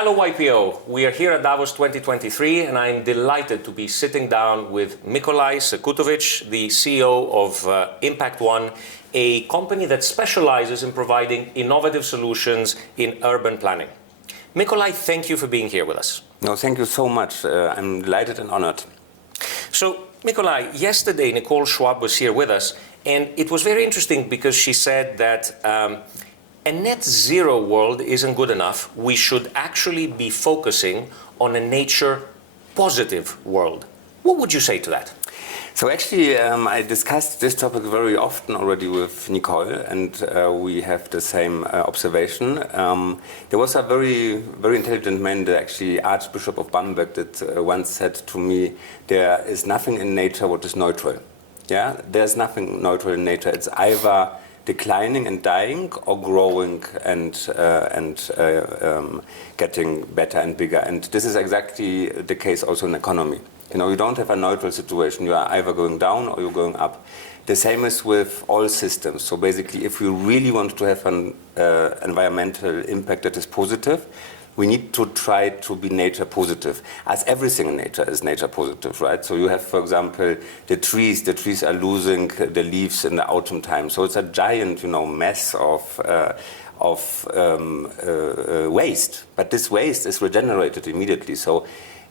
Hello YPO, we are here at Davos 2023 and I'm delighted to be sitting down with Mikolaj Sekutowicz, the CEO of Impact One, a company that specializes in providing innovative solutions in urban planning. Mikolaj, thank you for being here with us. No, thank you so much. I'm delighted and honored. So, Mikolaj, yesterday Nicole Schwab was here with us and it was very interesting because she said that a net zero world isn't good enough. We should actually be focusing on a nature positive world. What would you say to that? So actually, I discussed this topic very often already with Nicole, and we have the same observation. There was a very intelligent man, actually Archbishop of Bamberg, that once said to me, there is nothing in nature what is neutral. Yeah, there's nothing neutral in nature. It's either declining and dying, or growing and getting better and bigger. And this is exactly the case also in economy. You know, you don't have a neutral situation. You are either going down or you're going up. The same is with all systems. So basically, if we really want to have an environmental impact that is positive, we need to try to be nature positive, as everything in nature is nature positive, right? So you have, for example, the trees are losing the leaves in the autumn time. So it's a giant, mess of waste. But this waste is regenerated immediately. So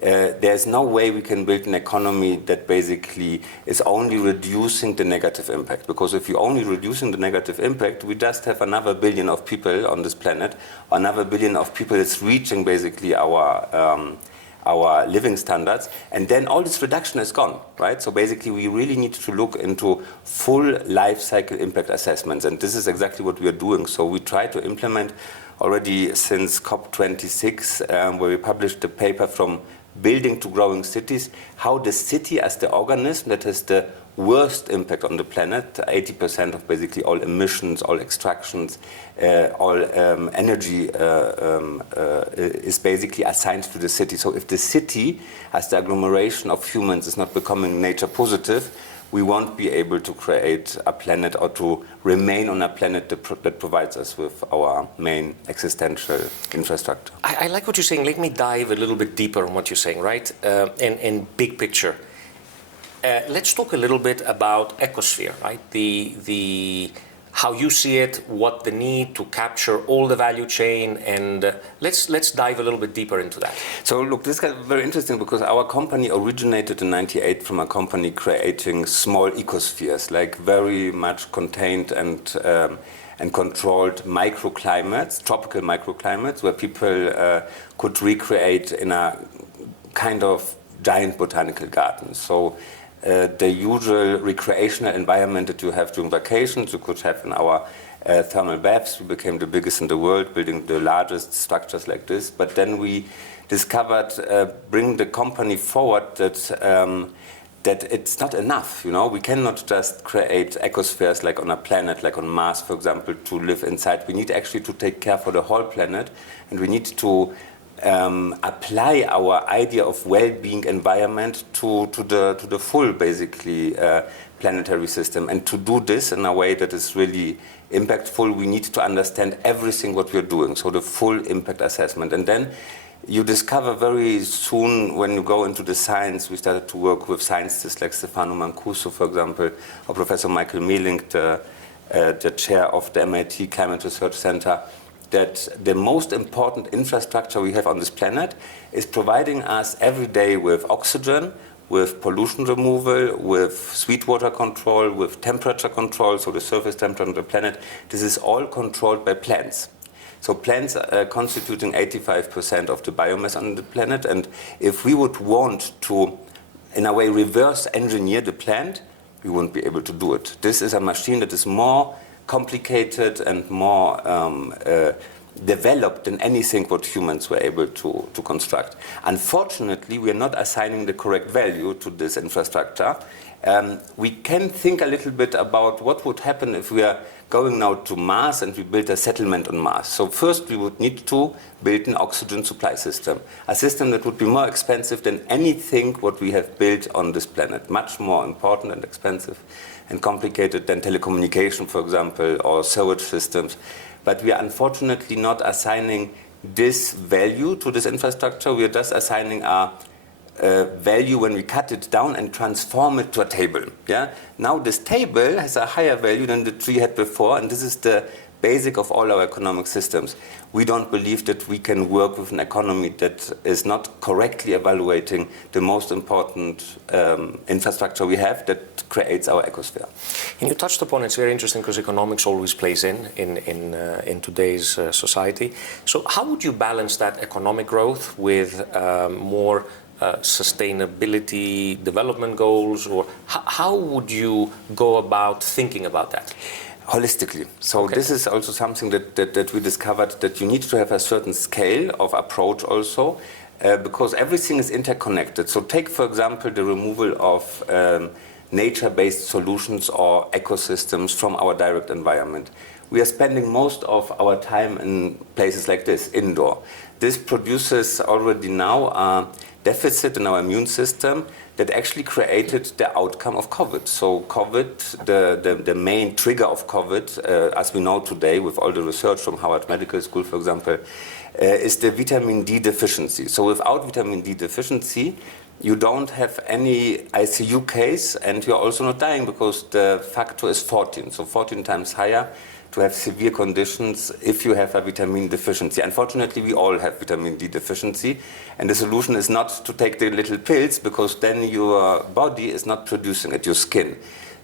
there's no way we can build an economy that basically is only reducing the negative impact. Because if you're only reducing the negative impact, we just have another billion of people on this planet, or another billion of people that's reaching basically our living standards, and then all this reduction is gone, right? So basically we really need to look into full life cycle impact assessments, and this is exactly what we are doing. So we try to implement already since COP26, where we published the paper From Building to Growing Cities, how the city as the organism that has the worst impact on the planet, 80% of basically all emissions, all extractions, all energy is basically assigned to the city. So if the city as the agglomeration of humans is not becoming nature positive, we won't be able to create a planet or to remain on a planet that provides us with our main existential infrastructure. I like what you're saying. Let me dive a little bit deeper on what you're saying, right? In big picture. Let's talk a little bit about ecosphere, right? How you see it, what the need to capture all the value chain, and let's dive a little bit deeper into that. So look, this got very interesting because our company originated in '98 from a company creating small ecospheres, like very much contained and controlled microclimates, tropical microclimates, where people could recreate in a kind of giant botanical garden. So the usual recreational environment that you have during vacations, you could have in our thermal baths. We became the biggest in the world, building the largest structures like this. But then we discovered, bring the company forward, that it's not enough. We cannot just create ecospheres like on a planet, like on Mars, for example, to live inside. We need actually to take care for the whole planet, and we need to apply our idea of well-being environment to the full, basically, planetary system. And to do this in a way that is really impactful, we need to understand everything what we're doing, so the full impact assessment. And then you discover very soon, when you go into the science, we started to work with scientists like Stefano Mancuso, for example, or Professor Michael Mealing, the chair of the MIT Climate Research Center, that the most important infrastructure we have on this planet is providing us every day with oxygen, with pollution removal, with sweet water control, with temperature control, so the surface temperature on the planet. This is all controlled by plants. So plants are constituting 85% of the biomass on the planet, and if we would want to, in a way, reverse engineer the plant, we wouldn't be able to do it. This is a machine that is more complicated and more developed than anything what humans were able to construct. Unfortunately, we are not assigning the correct value to this infrastructure. We can think a little bit about what would happen if we are going now to Mars and we build a settlement on Mars. So first we would need to build an oxygen supply system, a system that would be more expensive than anything what we have built on this planet, much more important and expensive and complicated than telecommunication, for example, or sewage systems. But we are unfortunately not assigning this value to this infrastructure. We are just assigning a value when we cut it down and transform it to a table. Yeah. Now this table has a higher value than the tree had before, and this is the basic of all our economic systems. We don't believe that we can work with an economy that is not correctly evaluating the most important infrastructure we have that creates our ecosphere. And you touched upon it's very interesting because economics always plays in today's society. So how would you balance that economic growth with more sustainability development goals, or how would you go about thinking about that? Holistically. So this is also something that we discovered, that you need to have a certain scale of approach also, because everything is interconnected. So take, for example, the removal of nature-based solutions or ecosystems from our direct environment. We are spending most of our time in places like this, indoor. This produces already now a deficit in our immune system that actually created the outcome of COVID. So COVID, the main trigger of COVID, as we know today with all the research from Harvard Medical School, for example, is the vitamin D deficiency. So without vitamin D deficiency, you don't have any ICU case, and you're also not dying because the factor is 14, so 14 times higher to have severe conditions if you have a vitamin deficiency. Unfortunately, we all have vitamin D deficiency, and the solution is not to take the little pills, because then your body is not producing it, your skin.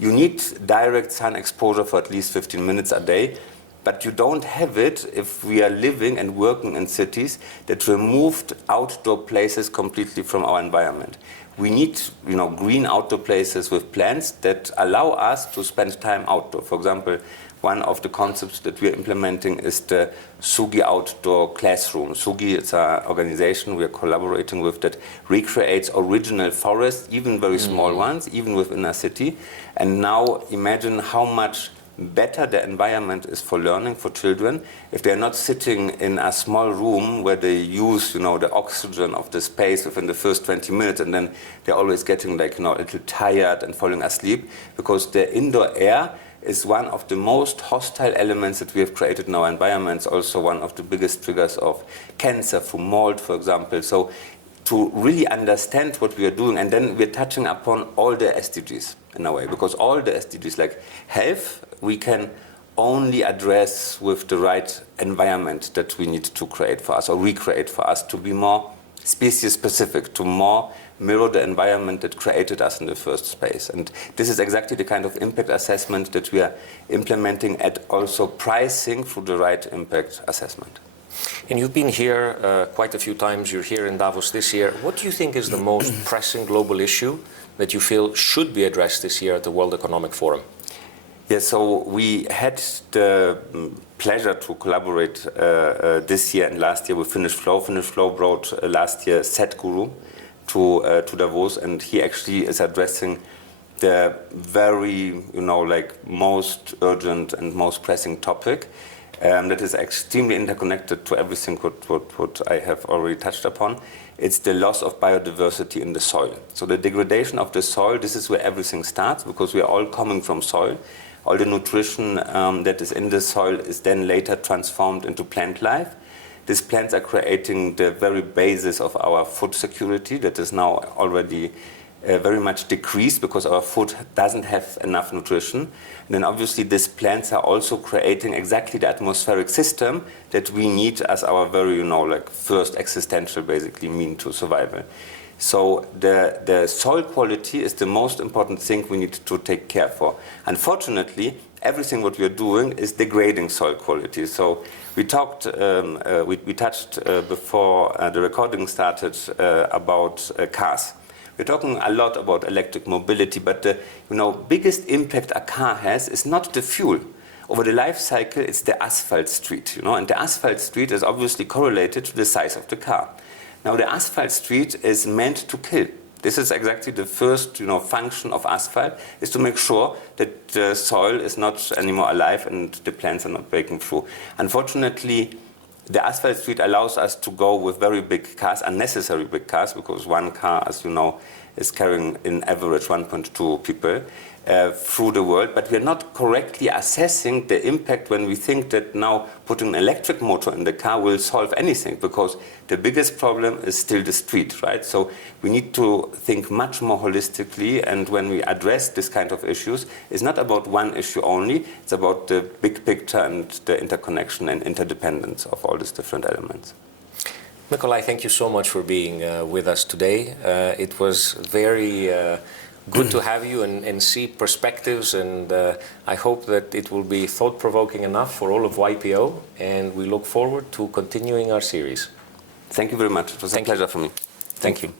You need direct sun exposure for at least 15 minutes a day, but you don't have it if we are living and working in cities that removed outdoor places completely from our environment. We need, green outdoor places with plants that allow us to spend time outdoor. For example, one of the concepts that we are implementing is the Sugi Outdoor Classroom. Sugi is an organization we are collaborating with that recreates original forests, even very small ones, even within a city. And now imagine how much better the environment is for learning for children if they're not sitting in a small room where they use, the oxygen of the space within the first 20 minutes, and then they're always getting a little tired and falling asleep, because the indoor air is one of the most hostile elements that we have created in our environments, also one of the biggest triggers of cancer, through mold, for example. So to really understand what we are doing, and then we're touching upon all the SDGs in a way, because all the SDGs like health, we can only address with the right environment that we need to create for us or recreate for us to be more species specific, to more mirror the environment that created us in the first place. And this is exactly the kind of impact assessment that we are implementing at also pricing through the right impact assessment. And you've been here quite a few times. You're here in Davos this year. What do you think is the most pressing global issue that you feel should be addressed this year at the World Economic Forum? Yeah, so we had the pleasure to collaborate this year and last year with Finnish Flow. Finnish Flow brought last year Sadhguru to Davos, and he actually is addressing the very, most urgent and most pressing topic that is extremely interconnected to everything what I have already touched upon. It's the loss of biodiversity in the soil. So the degradation of the soil, this is where everything starts, because we are all coming from soil. All the nutrition that is in the soil is then later transformed into plant life. These plants are creating the very basis of our food security that is now already very much decreased because our food doesn't have enough nutrition. And then obviously these plants are also creating exactly the atmospheric system that we need as our very, first existential basically mean to survival. So the soil quality is the most important thing we need to take care for. Unfortunately, everything what we are doing is degrading soil quality. So we talked, we touched before the recording started about cars. We're talking a lot about electric mobility, but the biggest impact a car has is not the fuel. Over the life cycle, it's the asphalt street, and the asphalt street is obviously correlated to the size of the car. Now, the asphalt street is meant to kill. This is exactly the first, function of asphalt, is to make sure that the soil is not anymore alive and the plants are not breaking through. Unfortunately, the asphalt street allows us to go with very big cars, unnecessary big cars, because one car, as you know, is carrying in average 1.2 people through the world, but we are not correctly assessing the impact when we think that now putting an electric motor in the car will solve anything, because the biggest problem is still the street, right? So we need to think much more holistically, and when we address this kind of issues, it's not about one issue only, it's about the big picture and the interconnection and interdependence of all these different elements. Mikolaj, thank you so much for being with us today. It was very good to have you and see perspectives, and I hope that it will be thought-provoking enough for all of YPO, and we look forward to continuing our series. Thank you very much. It was a pleasure for me. Thank you.